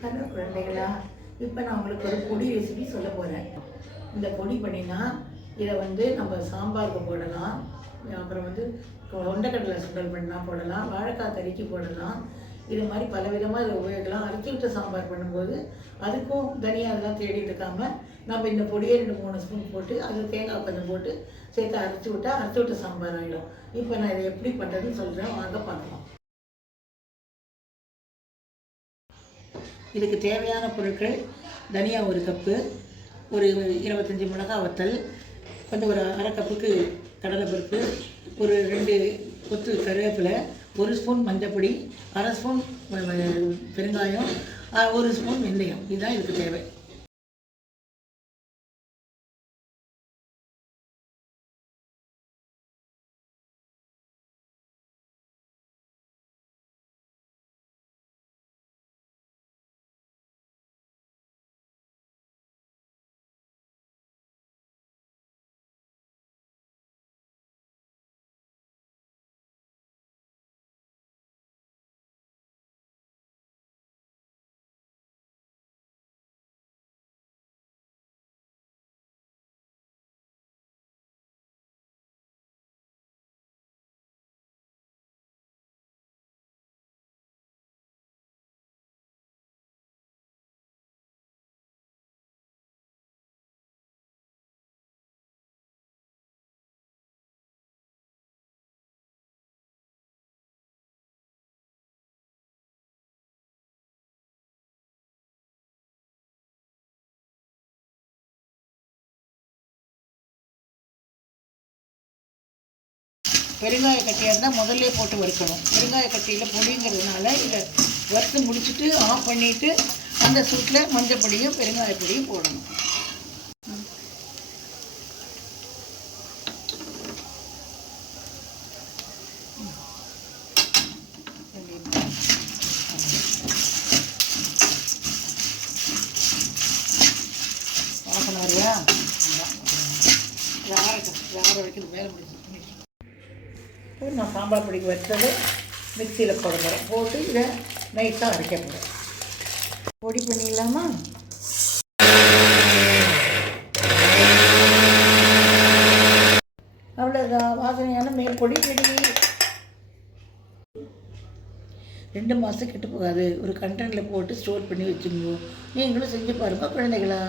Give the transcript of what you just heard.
Hello குழந்தைகளா, இப்போ நான் உங்களுக்கு ஒரு பொடி ரெசிபி சொல்ல போகிறேன். இந்த பொடி பண்ணினா இதை நம்ம சாம்பாருக்கு போடலாம், அப்புறம் கொண்டக்கடலை சுண்டல் பண்ணால் போடலாம், வாழைக்காய் கறிக்கு போடலாம். இது மாதிரி பலவிதமாக இதை உபயோகிக்கலாம். அரைச்சி விட்ட சாம்பார் பண்ணும்போது அதுக்கும் தனியாக அதெல்லாம் தேடிட்டு இருக்காமல் நம்ம இந்த பொடியை 2-3 ஸ்பூன் போட்டு அது தேங்காய் கொஞ்சம் போட்டு சேர்த்து அரைச்சி விட்ட சாம்பார் ஆகிடும். இப்போ நான் இதை எப்படி பண்ணுறதுன்னு சொல்கிறேன், வாங்க பார்க்கலாம். இதுக்கு தேவையான பொருட்கள்: தனியா 1 கப்பு, ஒரு 25 மிளகாய் வத்தல், ஒரு அரை கப்புக்கு கடலைப்பருப்பு, ஒரு 2 கொத்து கருவேப்பிலை, 1 ஸ்பூன் மஞ்சப்பொடி, அரை ஸ்பூன் பெருங்காயம், 1 ஸ்பூன் வெந்தயம். இதுதான் இதுக்கு தேவை. பெருங்காய கட்டியாக இருந்தால் முதல்ல போட்டு வறுக்கணும். பெருங்காய கட்டியில் பொடிங்கிறதுனால இதை வறுத்து முடிச்சுட்டு ஆஃப் பண்ணிவிட்டு அந்த சூட்டில் மஞ்சப்பொடியும் பெருங்காயப்பொடியும் போடணும். வாசனை வரையா வேறு வரைக்கும் வேலை முடிச்சு நான் சாம்பார் பொடிக்கு வச்சது மிக்சியில் போட போகிறேன். போட்டு இதை நைஸாக அரைக்க போகிறேன். பொடி பண்ணிடலாமா? அவ்வளோதான், வாசனையான மேல் பொடி ரெடி. 2 மாதம் கெட்டு போகாது. ஒரு கண்டெய்னரில் போட்டு ஸ்டோர் பண்ணி வச்சுக்கணும். நீங்களும் செஞ்சு பாருங்கள் குழந்தைகளா.